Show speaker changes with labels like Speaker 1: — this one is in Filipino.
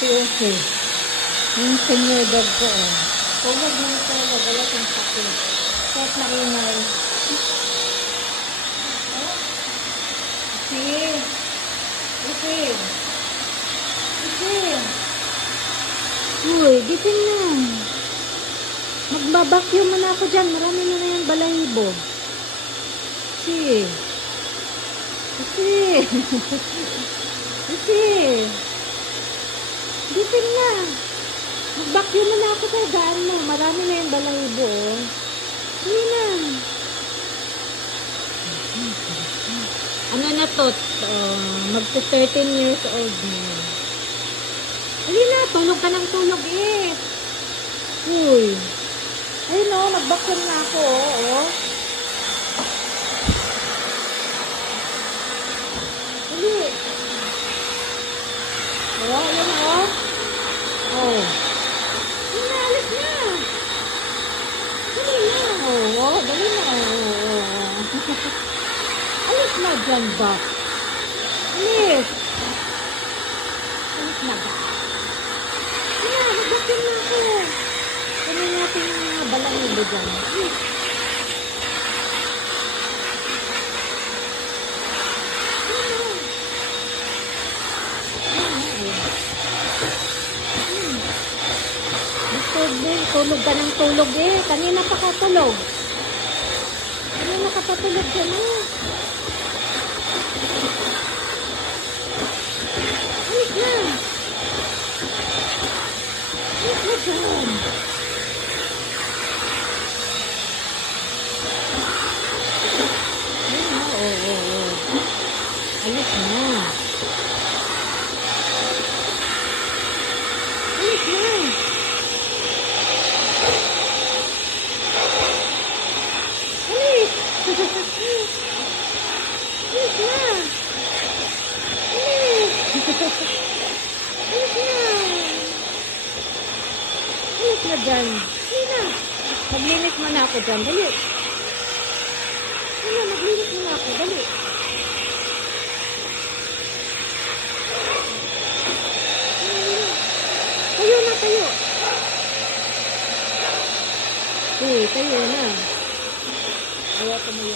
Speaker 1: si Ose. Yung senior dog ko, oh. Tulog na ito, wala siyang sakit. Kahit maingay. Ose. Ose. Ose. Uy, bitin na. Magbabacuum na ako dyan. Marami na na yung balahibo. Si. Si. Si. Bitin na. Mag-vacuum na ako sa daan mo. Marami na yung balahibo. oh. Hindi na. Ano na to? Uh, magto 13 years old na. Hindi na. Tulog ka ng tulog eh. Uy. Ayun o. Mag-vacuum na ako. Oh. oh. Dali. Oh, ayan o. Oh. Dali na, alis na. Dali na. Oh, oh, dali na. Alis na dyan ba? Alis. Alis na ba? Dali na, mag-vacuum na ako. Ano natin yung mga balahibo dyan? Alis. Disturb din. Tulog ka ng tulog eh. Kanina pa ka tulog. Kanina ka pa tulog dyan eh. Alis na. Na dyan. Ayun na. Oo, oo, oo. Alis na. Alis na. Alis! Alis na! Alis! Alis na! Alis na dyan. Dali na. Maglinis mo na ako dyan. Dali. Dali na, maglinis mo na ako. Dali. Tayo na, tayo. Eh, tayo na. Ayaw mo